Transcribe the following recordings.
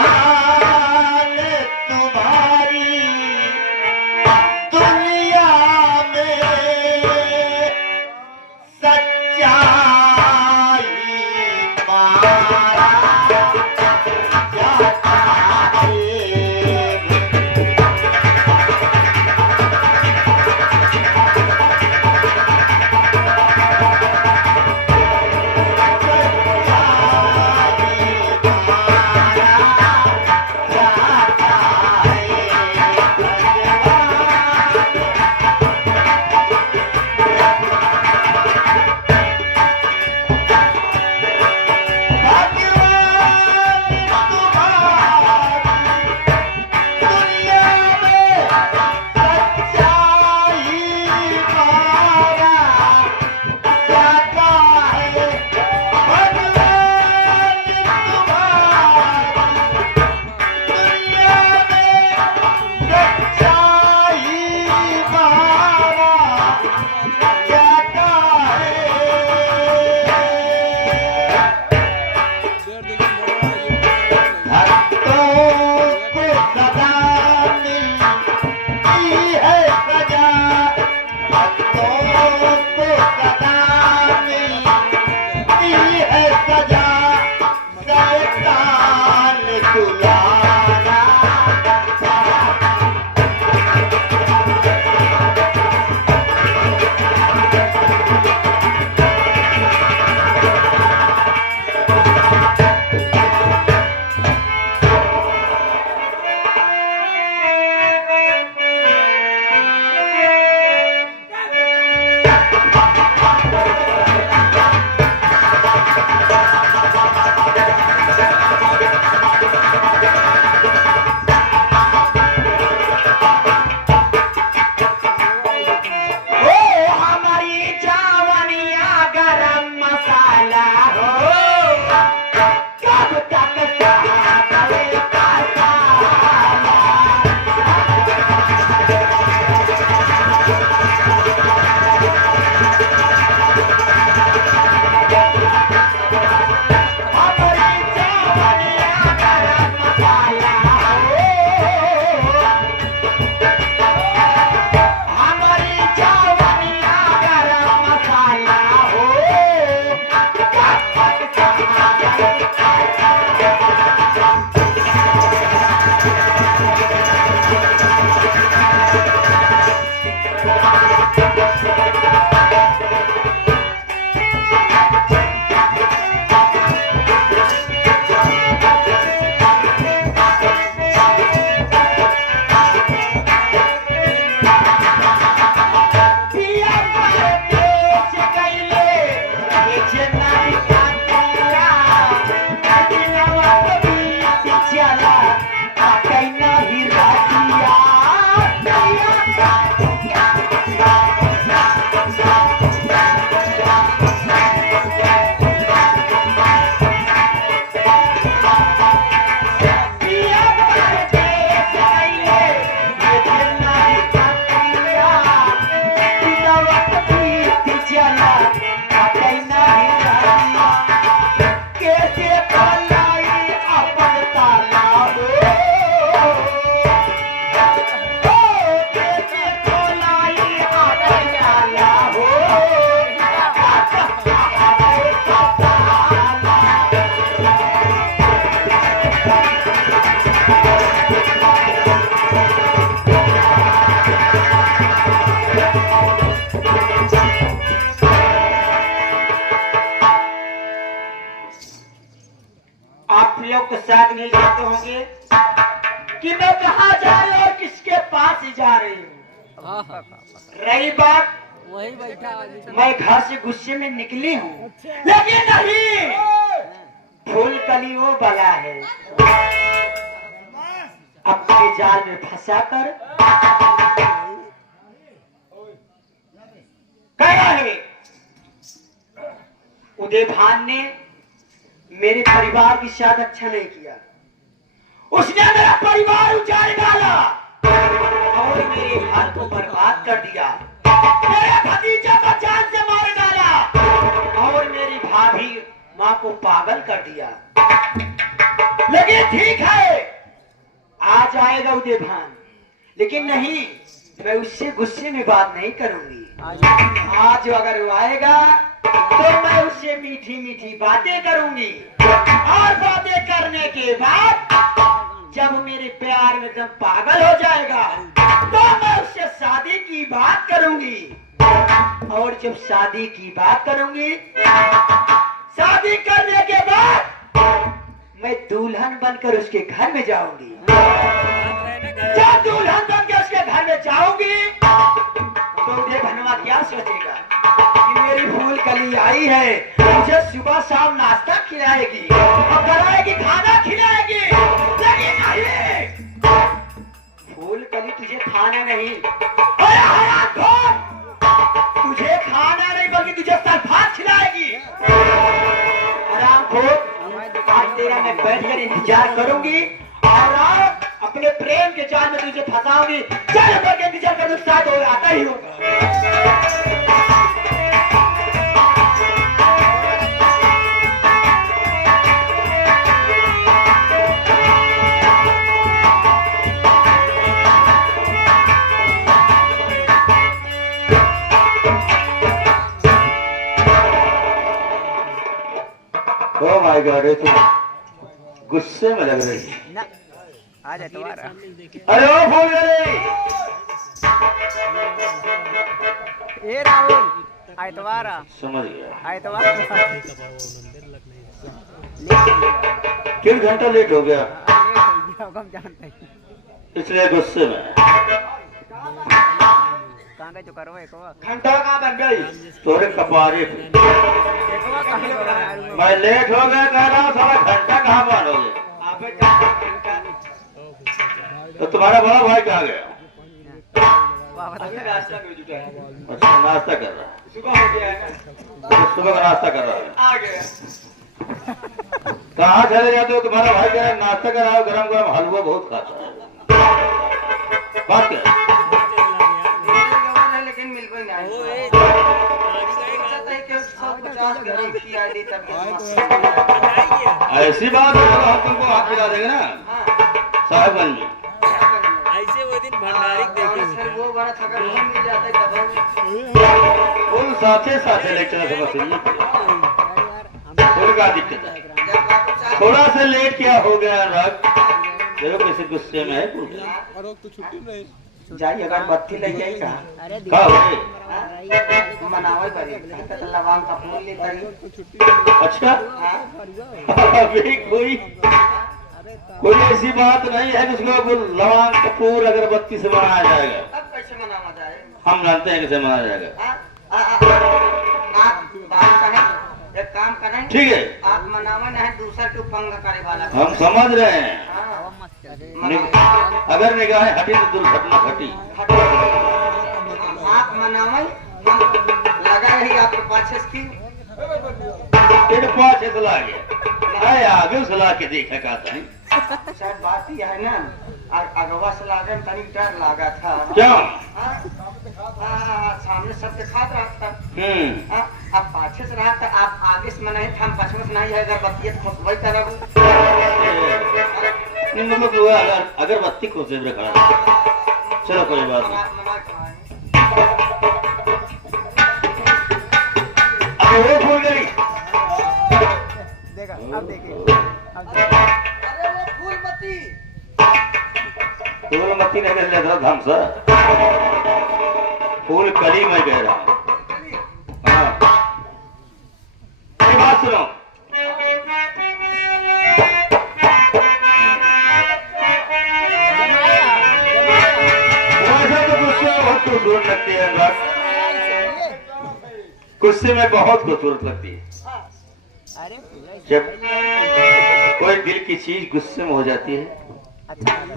भगवान तुम्हारी दुनिया में सच्चाई मारा जाता है। आप लोग तो शायद नहीं जानते होंगे कि मैं कहाँ जा रही हूँ और किसके पास ही जा रही हूँ। रही बात वही बैठा मैं घर से गुस्से में निकली हूँ, लेकिन नहीं, फूल कली वो बला है अपने जाल में फंसा कर उदय भान ने मेरे परिवार के साथ अच्छा नहीं किया। उसने मेरा परिवार उजाड़ डाला और मेरे घर को बर्बाद कर दिया। मेरे भतीजा को जान से मार डाला और मेरी भाभी माँ को पागल कर दिया। लेकिन ठीक है, आ जाएगा उदय भान, लेकिन नहीं, मैं उससे गुस्से में बात नहीं करूंगी। आज अगर वो आएगा तो मैं उससे मीठी मीठी बातें करूंगी और बातें करने के बाद जब मेरे प्यार में एकदम पागल हो जाएगा तो मैं उससे शादी की बात करूंगी। और जब शादी की बात करूंगी, शादी करने के बाद मैं दुल्हन बनकर उसके घर में जाऊंगी। जब दुल्हन बनकर उसके घर में जाऊंगी तो उदय भनवा क्या सोचेगा कि मेरी फूल कली आई है, मुझे सुबह शाम नाश्ता खिलाएगी और कराएगी, खाना खिलाएगी। लेकिन नहीं, फूल कली तुझे खाना नहीं, तुझे खाना नहीं बल्कि तुझे सल्फात खिलाएगी। आराम खोर, आज तेरा मैं बैठकर इंतजार करूंगी और आप अपने प्रेम के जाल में तुझे फंसाऊंगी। चल करके इंतजार कर, साथ हो आता ही होगा। ओ माय गॉड, ये तो गुस्से में लग रही है ना आ जाए तो अरे ओ फूल गली, ए राहुल आइतवारा समझ गया। आइतवारा किस घंटा लेट हो गया, हम जानते हैं इसलिए गुस्से में। कहां का जो करो एकवा घंटा कहाँ बन गई? तोरे कपारे पे एकवा कहां का मैं लेट हो गया, कह रहा हूँ सारा घंटा कहाँ बन हो गया। तो तुम्हारा बड़ा भाई कहाँ गया? रास्ता में जुटा है, अच्छा, नाश्ता कर रहा है, सुबह हो गया है ना, सुबह का नाश्ता कर रहा है। आ गया। कहाँ चले जाते हो? तुम्हारा भाई कह रहा है नाश्ता कराओ, गरम गरम हलवा बहुत खाता है। बात क्या है? लेकिन मिल गई नहीं। 50 ग्राम खिला दी तब ऐसी बात है तो हम तुमको हाथ मिला देंगे ना साहेबगंज में। ऐसे वो दिन भंडारी देखे वो बड़ा थका नहीं मिल जाता है कब फुल साथे साथे लेक्चर समझ क्या दिक्कत है? थोड़ा सा लेट क्या हो गया रख, देखो कैसे गुस्से में है तो छुट्टी रहे जाइए, अगर बत्ती ले जाएगा का हो मनावे बड़ी लवांग का फूल ले तरी। अच्छा अभी कोई ऐसी बात नहीं है कि उसको लवांग कपूर अगरबत्ती से मनाया जाएगा। अब कैसे मनावा जाए? हम जानते हैं कैसे मनाया जाएगा। आप बात साहब एक काम करें, ठीक है, आप मनावा नहीं, दूसरा के पंग करे वाला। हम समझ रहे हैं। हाँ, अगर निगाहें हटी तो दुर्घटना घटी। आप मनावा लगा रही आपके पाछे की तेरे पास चला गया, आए आगे सला के देखा कहता है। शायद बात ही है ना, अगवा से लागे तनी डर लगा था। क्यों? सामने सब दिखा रहा था, अब पाछे से रहा था, आप आगे से मनाए थे, हम पाछे से नहीं है। अगरबत्ती खोसबई तरह मतलब अगरबत्ती खोसे में खड़ा। चलो कोई बात नहीं। अरे वो फूल गली, देखा अब देखिए अरे वो फूलमती फूलमती नहीं कर लेता हम सर, फूल कली में कह रहा हूँ। हाँ, बात सुनो, खूबसूरत लगती है बात, गुस्से में बहुत खूबसूरत लगती है। अरे जब कोई दिल की चीज गुस्से में हो जाती है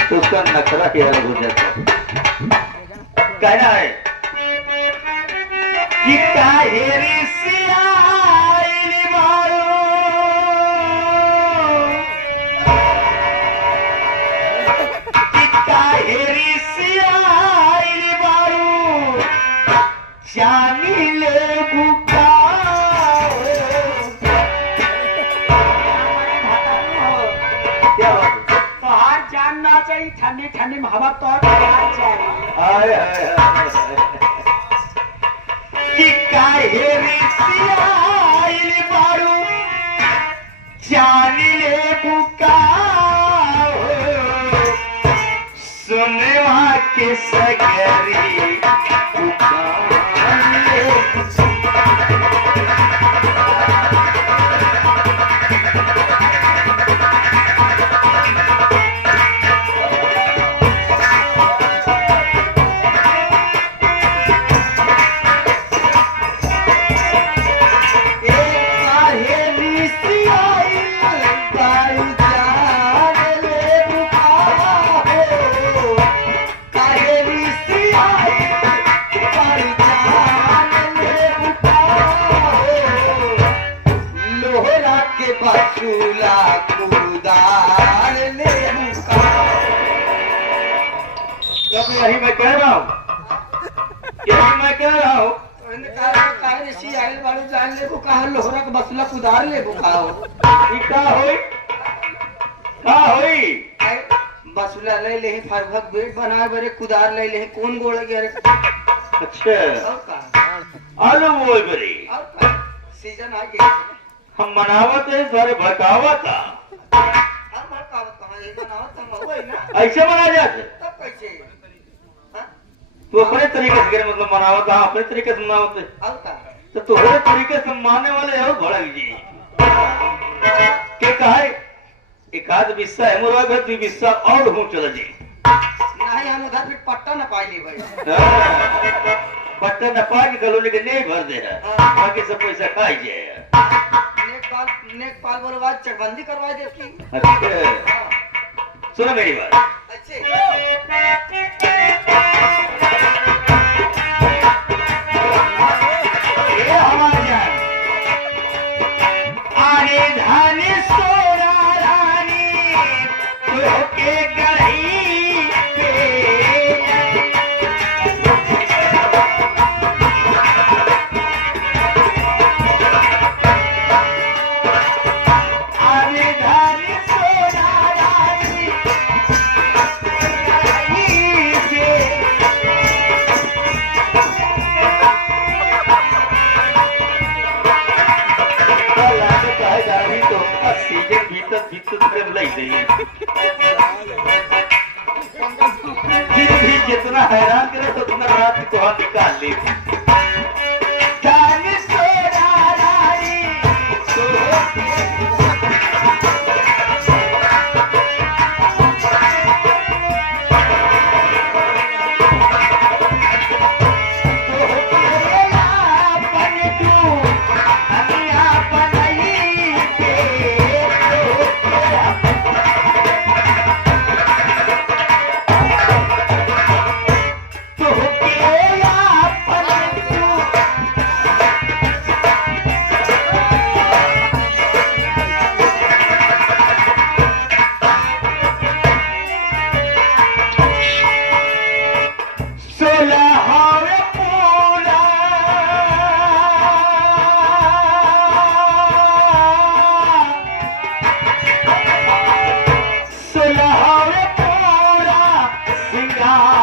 तो उसका नखरा ही अलग हो जाता है। कहना है कि काहेरी सियाई जानी ले बुकाओ। क्या बात है? तो हार जानना चाहिए ठंडी ठंडी में हवा तो चाहिए। आय आय आय कि काहे रिसियाइल बारू जानी ले बुकाओ। सुनवा के सगरी पुकार ले। बसूला कुदार ले यही मैं कह रहा हूँ, यही मैं कह रहा हूँ। जान ले कहा लोहरा के बसुला कुदार ले बुखाओ। का होई का होई बसुला ले ले फाइबर बेड बना बरे कुदार ले ले कौन गोड़ गया रे। अच्छा और का आलू बोल बरी और का सीजन आ गया हम मनावत है सारे भड़कावत था। हम भड़कावत कहां ये बनावत हम होई ना ऐसे मना जाते तब कैसे हां तू अपने तरीके से मतलब मनावत था, अपने तरीके से मनावत है। और का तो तुम्हारे तरीके से मानने वाले और भड़क जी के कहा एक आध बिस्सा है मुर्गा का तू बिस्सा और हूं चल जी नहीं हम उधर फिर पट्टा न पाई ले भाई। पट्टा न पा के गलों के नहीं भर दे है, बाकी सब पैसा खाई जाए। नेक पाल बोलो बात चकबंदी करवा दे की। अच्छा सुनो मेरी बात। अच्छे ये हमारे जान आने धाने सोना रानी तो के गढ़ी पे आने धाने सोना रानी गढ़ी पे सीजन भीतर भीतर लग रही है फिर भी जितना हैरान करे तो उतना रात को हम निकाल ले। सुलह पूरा सिंगार